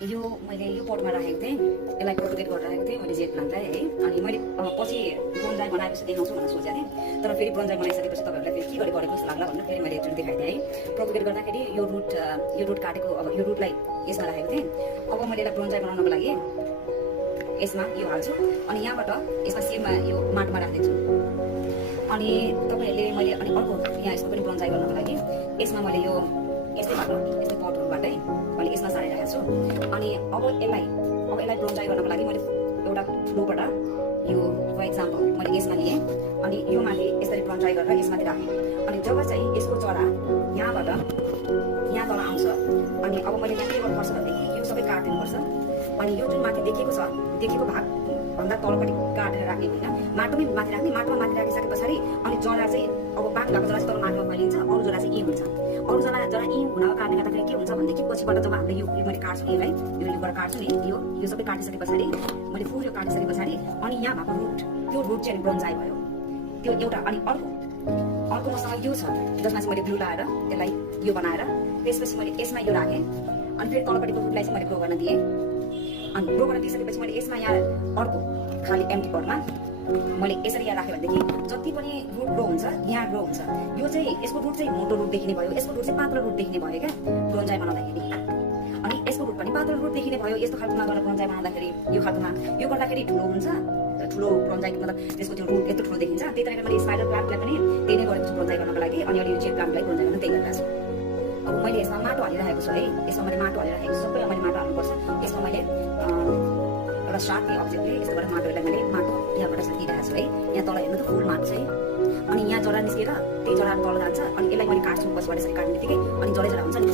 यो मैले यो पटमा राखेको थिएँ, यसलाई प्रोपेगेट गरेर राखेको थिएँ मैले जेट प्लान्टलाई है। अनि मैले पछि ब्रोन्जाई बनाएपछि देखाउँछु भनेर सोचेको थिएँ, तर फेरि ब्रोन्जाई बनाइसकेपछि तपाईँहरूलाई फेरि के गरी गरेको जस्तो लाग्ला भनेर फेरि मैले एकचोटि देखाइदिएँ है। प्रोपेगेट गर्दाखेरि यो रुट काटेको, अब यो रुटलाई यसमा राखेको थिएँ। अब मैले यसलाई ब्रोन्जाई बनाउनको लागि यसमा यो हाल्छु अनि यहाँबाट यसमा सेममा यो माटोमा राखिदिन्छु। अनि तपाईँहरूले मैले अनि अर्को यहाँ यसको पनि ब्रोन्जाई गर्नको लागि यसमा मैले यो यस्तै पटहरूबाटै मैले यसमा सारिरहेको छु। अनि अब यसलाई ब्रोन्जाई गर्नको लागि मैले एउटा ठुलोबाट यो फर इक्जाम्पल मैले यसमा लिएँ अनि यो माथि यसरी ब्रोन्जाई गरेर यसमाथि राखेँ। अनि जब चाहिँ यसको चरा यहाँबाट यहाँ तल आउँछ अनि अब मैले यहाँ के गर्नुपर्छ भनेदेखि यो सबै काटिदिनुपर्छ। अनि यो जुन माथि देखेको भाग भन्दा तलपट्टि काटेर राख्ने होइन, माटोमै माथि राख्ने। माटोमा माथि राखिसके पछाडि अनि जरा चाहिँ अब बाँक भएको जरा चाहिँ तल माटोमा फैलिन्छ, अरू जरा चाहिँ यी हुन्छ। अरू जरा यी हुन काट्ने गर्दाखेरि के हुन्छ भनेदेखि पछिबाट जब हामीले यो मैले काट्छु यसलाई योबाट काट्छु नि यो सबै काटिसके पछाडि मैले फुल यो काटिसके पछाडि अनि यहाँ भएको त्यो रुट चाहिँ ब्रोन्जाई भयो त्यो एउटा। अनि अर्को मसँग यो छ जसमा चाहिँ मैले ग्लु लगाएर यसलाई यो बनाएर त्यसपछि मैले यसमा यो राखेँ। अनि फेरि तलपट्टिको रुटलाई चाहिँ मैले ग्रो गर्न दिएँ। अनि ग्रो गर्न दिइसकेपछि मैले यसमा यहाँ अर्को खाली एम्टी पटमा मैले यसरी यहाँ राखेँ भनेदेखि जति पनि रुट ग्रो हुन्छ यहाँ ग्रो हुन्छ। यो चाहिँ यसको रुट चाहिँ मोटो रुट देखिने भयो, यसको रुट चाहिँ पातलो रुट देखिने भयो क्या ब्रोन्जाई बनाउँदाखेरि। अनि यसको रुट पनि पातलो रुट देखिने भयो यस्तो खालकोमा गरेर ब्रोन्जाई बनाउँदाखेरि। यो खालकोमा यो गर्दाखेरि ठुलो हुन्छ, ठुलो ब्रोन्जाई मतलब त्यसको त्यो रुट यत्रो ठुलो देखिन्छ। त्यही तरिकाले मैले स्पाइडर प्लान्टलाई पनि त्यही नै गरेको छु ब्रोन्जाई गर्नको लागि। अनि अहिले यो जेट प्लान्टलाई ब्रोन्जाई गर्न त्यही गरिरहेको छु। अब मैले यसमा माटो हालिरहेको छु है, यसमा मैले माटो हालिरहेको छु, सबै मैले माटो हाल्नुपर्छ। यसमा मैले एउटा सार्पी अब्जेक्टले यस्तो गरेर माटोलाई मैले माटो यहाँबाट दिइरहेको छु है। यहाँ तल हेर्नु त फुल माटो छ है। अनि यहाँ जरा निस्केर त्यही जरा तल जान्छ। अनि यसलाई मैले काट्छु पछिबाट यसरी काट्ने बित्तिकै अनि जरा हुन्छ नि